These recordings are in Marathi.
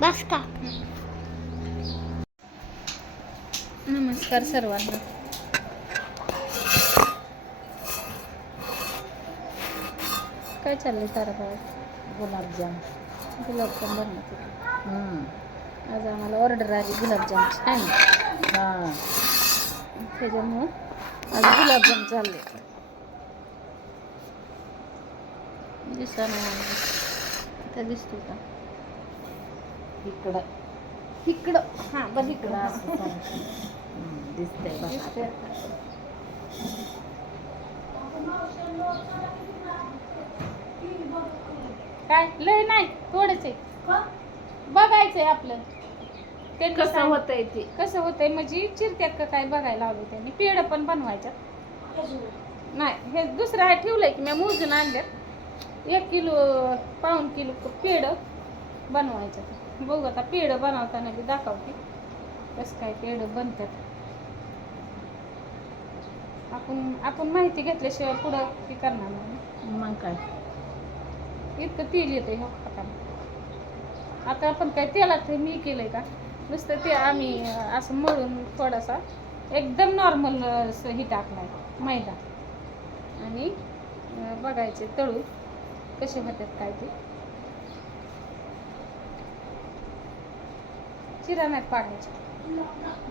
बस का? नमस्कार सर्वांना. काय चाललंय ताराबाळ गुलाबजाम. गुलाबजाम बनवते आज आम्हाला ऑर्डर आली गुलाबजामची आहे ना? हां. त्याच्यामुळं आज गुलाबजाम चालले दिसा आता दिसतो का? इकडं. इकडं. हां बघ इकडं दिसतंय दिसतंय. काय? लय नाही थोडंच आहे. बघायचंय आपलं. ते कसं कसं होतंय ते? कसं होतंय? म्हणजे चिरत्यात का काय बघायला लावलं त्यांनी? पेढ पण बनवायचं नाही हे दुसरं आहे ठेवलंय की मी मोजून आणल्यात. एक किलो पाऊन किलो पेढ बनवायचं. बघू आता पेढ बनवताना बी दाखवते कसं काय पेढ बनतात. आपण आपण माहिती घेतल्याशिवाय पुढं हे करणार नाही. मग काय? इतकं तेल येतं हो खाताना आता आपण काय तेलात मी केलंय का? नुसतं ते आम्ही असं मळून थोडासा एकदम नॉर्मल हे टाकलाय मैदा. आणि बघायचे तळून. कसे होतात काय ते चिरा नाही पाडायचे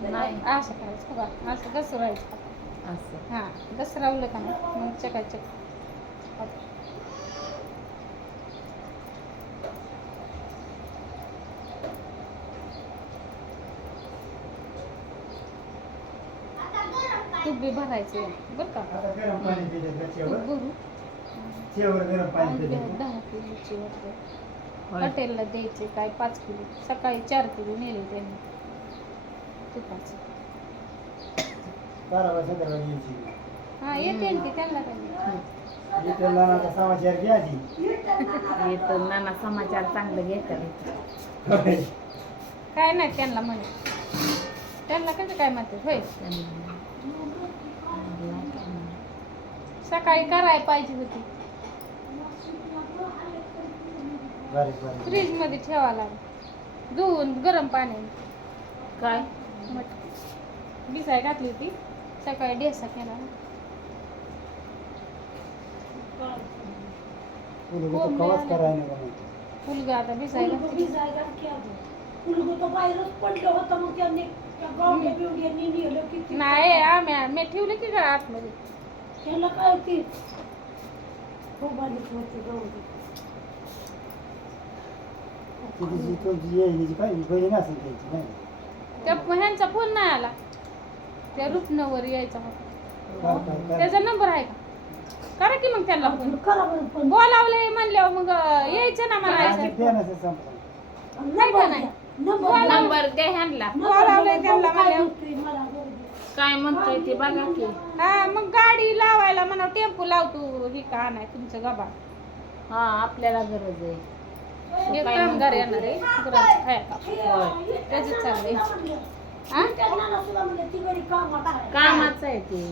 नाही. असं करायचं बघा असं घसरायचं असं. हां घसरावलं का नाही मग चकाचक. तूप बी भरायचं बरं का? तूप भरू. गरम पाणी दहा किलोची वाटतं होय. हॉटेलला द्यायचे काय पाच किलो? सकाळी चार किलो नेले त्यांनी. तुपाचं बारा वाजता संध्याकाळी यायची. हा येते ना ती त्यांना काय नाही. इथं लहानाचा समाचार घ्या आधी. हे तर नाना समाचार चांगलं घेतात होय. काय नाही त्यांना म्हणे. त्यांना कसं काय म्हणतात होय? सकाळी करायला पाहिजे होती. बारीक बारीक. फ्रीजमध्ये ठेवा लागेल. धुवून गरम पाण्याने काय? भिसाय घातली होती. सकाळी डेसा केला. ना पुढे तो कवाच करायला नाही आता भिसाय घातली नाही आम्ही मी ठेवलं की का आतमध्ये. जी तुमची बहीण असेल त्यांची नाही त्या ह्यांचा फोन नाही आला. त्या रुपनवर यायचा होता. काय काय काय त्याचा नंबर आहे का? करा की मग त्यांना फोन बोलावले म्हणल्यावर मग अं, यायचं ना म्हणायचं द्या ना ते संपलं नाही का नाही? नंबर द्या. ह्यांना. बोलावलंय त्यांना. म्हणल्यावर काय म्हणतोय ते बघा की हा मग गाडी लावायला म्हणा टेम्पो लावतो ही का नाही तुमचं गबा हा आपल्याला गरज आहे हे काय कामगार? येणार आहे गुरांचं खायला होय त्याच चाललंय हा? कामाचं आहे ते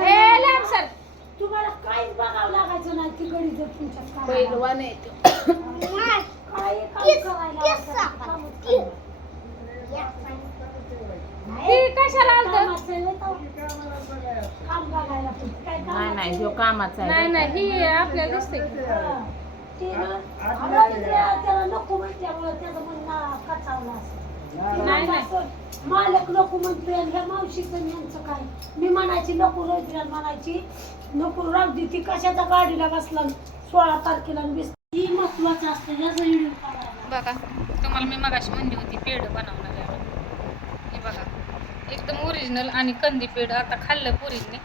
ए, लांब सर तुम्हाला काहीच बघावं लागायचं नाही तिकडे जर तुमच्या कामाला. पैलवान आहे तो. काही काम करायला कामच करायला. ती कशाला आलत? नाही नाही ह्यो कामाचा नाही आहे. नाही ही आपल्याला दिसते. नाही नाही. मालक नको म्हणतोय ह्या मावशीचं यांचं काय? मी म्हणायची नको रोजगार म्हणायची. नको राहू ती कशाच्या गाडीला बसला सोळा तारखेला वीस ही महत्वाचं असतं याचा व्हिडिओ बघा तुम्हाला मी मगाशी म्हणली होती पेढ बनवणार. हे बघा एकदम ओरिजिनल आणि कंदी पेढ आता खाल्लं पुरीने.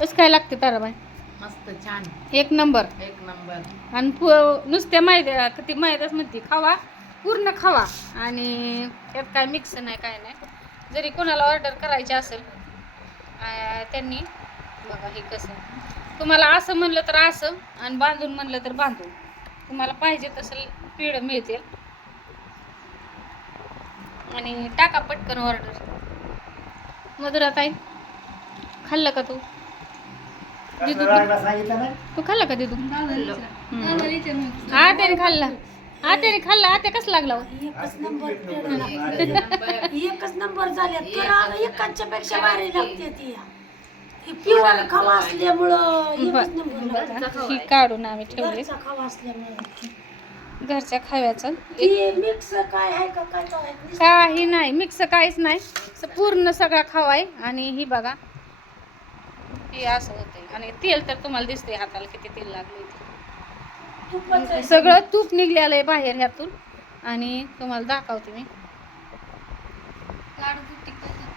कसं काय लागते ताराबाई मस्त छान. एक नंबर. एक नंबर. आणि पु- नुसत्या मैद्या ती मैदाच म्हणते खावा पूर्ण खावा. आणि त्यात काय मिक्स नाही काय नाही. जरी कोणाला ऑर्डर करायची असेल त्यांनी बघा हे कसं. तुम्हाला असं म्हणलं तर असं आणि बांधून म्हणलं तर बांधून. तुम्हाला पाहिजे तसं पीळ मिळतील. आणि टाका पटकन ऑर्डर मधुराताई खाल्लं का तू? दिदू तू खाल्ला का दिदू? आत्याने खाल्ला. आत्याने खाल्ला. आत्या कसं लागला हो? एकच नंबर. एकच झाले तर एकाच्या पेक्षा भारी लागते ती. ही पिवळा खावा असल्यामुळं एकच नंबर लागतो. ही काढून आम्ही ठेवले. घरचा खावा असल्यामुळं. घरच्या खाव्याचं. मिक्स काय आहे का? काय? काही नाही मिक्स काहीच नाही. पूर्ण सगळा खावा आहे. आणि ही बघा हे असं होतंय. आणि तेल तर तुम्हाला दिसतंय हाताला किती तेल लागले. सगळं तूप निघलेलं आहे बाहेर ह्यातून. आणि तुम्हाला दाखवते मी.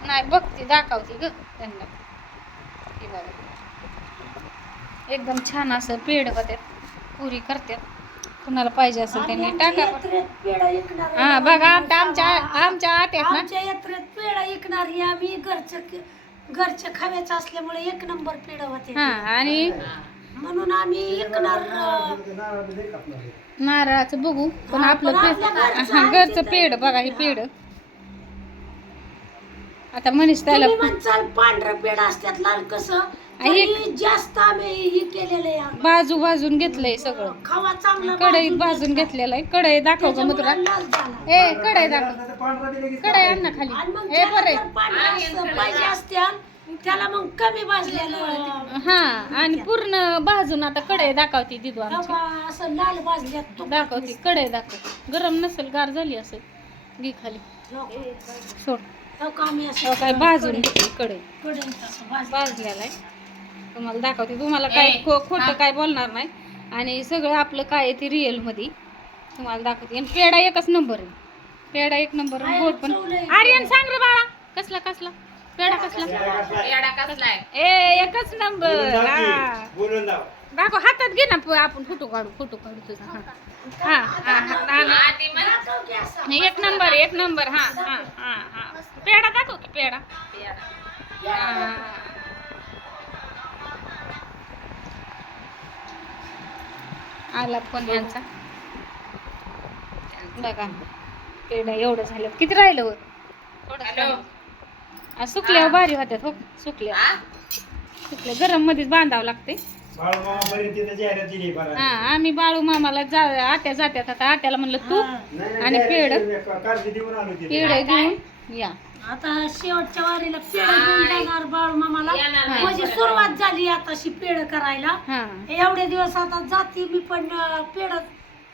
नाही बघते दाखवते ग त्यांना. हे बघा. एकदम छान असं पेड होत्यात. पुरी करतात कुणाला पाहिजे असेल त्यांनी टाका. हा बघा आमच्या आमच्या आमच्या आत्यात ना. आमच्या यात्रेत पेढा विकणार ही आम्ही घरचं घरच्या खाव्याचं असल्यामुळे एक नंबर पेढा होते. हा आणि? म्हणून आम्ही आहे. नारळाचं बघू. पण आपलं पे घरचं हा. पेड बघा हे पेड आता मनीष त्याला तुम्ही म्हणसाल पांढरं पेढा असतात लाल कसं? तरी जास्त आम्ही ही केलेलं आहे बाजू भाजून घेतलंय सगळं. खावा चांगला कढईत भाजून घेतलेलं आहे. कढई दाखव का मग तुला लाल झाला. ए कढई दाखव. कढई आण ना आणि खाली ए ज्याला बरं जर पाहिजे त्याला मग कमी भाजलेलं हा. आणि पूर्ण भाजून आता कढई दाखवती दिदू आमची असं लाल भाजल्यात तो दाखवती कढई दाखव. गरम नसेल गार झाली असेल. घे खाली. सोड. तो का आम्ही असं हो काय भाजून घेतली कढई. कढईत असं भाजलं. भाजलेला आहे. तुम्हाला दाखवते. तुम्हाला काय खो खोटं काय बोलणार नाही. आणि सगळं आपलं काय आहे ते रिअलमध्ये. तुम्हाला दाखवते. आणि पेढा एकच नंबर आहे. पेढा एक नंबर गोड पण? आर्यन सांग रे बाळा. कसला कसला? पेढा कसला? ए एकच नंबर हा. दाखव हातात घे ना आपण फोटो काढू फोटो काढू तुझा. हा. एक नंबर एक नंबर हा हा हा हा. पेढा दाखव पेढा. आला फोन यांचा. बघा. पेढा एवढं झालं. किती राहिलं होत सुकल्यावर भारी होत्यात हो. सुकल्या. सुकल्या. गरम मध्येच बांधावं लागते हा आम्ही बाळू मामाला जा आत्या जात्यात. आता आत्याला म्हणलं तू हा. नाही, नाही, आणि तिथे. पेढ घेऊन या. आता शेवटच्या वारीला पेढ घेऊन जाणार बाळू मामाला. म्हणजे सुरुवात झाली आताशी पेढ करायला. हा. एवढे दिवस आता जाती मी पण पेढ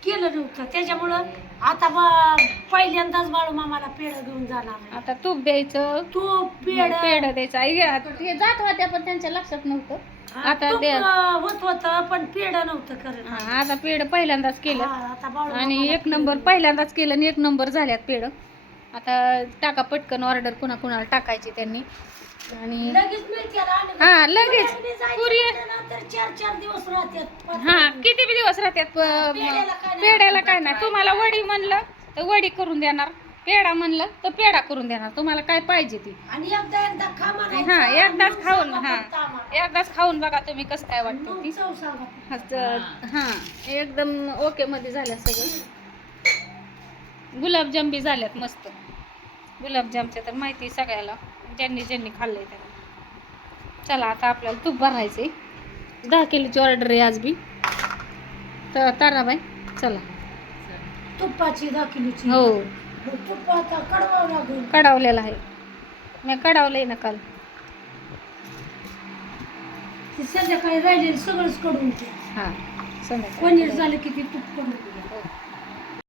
केलं नव्हतं. त्याच्यामुळं आता ब- पहिल्यांदाच बाळू मामाला पेढ घेऊन जाणार आहे. आता तूप द्यायचं. तू पेढ. पेढ द्यायचं. आई, हे जात होत्या पण त्यांच्या लक्षात नव्हतं. आता तूप, द्या. अं, होत होत पण पेढ नव्हतं करत. हा, आता पेढ पहिल्यांदाच केलं. हा, आता बाळू आणि एक नंबर पहिल्यांदाच केलं आणि एक नंबर झाल्यात पेढ. आता टाका पटकन ऑर्डर कुणा कुणाला टाकायची त्यांनी. आणि हा लगेच. हा किती बी दिवस राहतात प- पेढ्याला काय नाही. तुम्हाला वडी म्हणलं तर वडी करून देणार. पेढा म्हणलं तर पेढा करून देणार. तुम्हाला काय पाहिजे ती. हा एकदाच खाऊन हा. एकदाच खाऊन बघा तुम्ही कसं काय वाटतं ती. हा एकदम ओके मध्ये झालं सगळं. गुलाबजाम बी झाल्यात मस्त. गुलाबजामच्या तर माहिती आहे सगळ्याला. ज्यांनी ज्यांनी खाल्लंय त्यांना. चला आता आपल्याला तूप भरायचंय. दहा किलोची ऑर्डर आहे आज बी. तर ताराबाई चला. तुपाची दहा किलोची. हो. तुप आता कडवावं लागेल. कडावलेला आहे. मी कडावलंय ना काल. ती संध्याकाळी राहिलेलं सगळंच कडून हा संध्याकाळी पनीर झालं की ते तूपकडून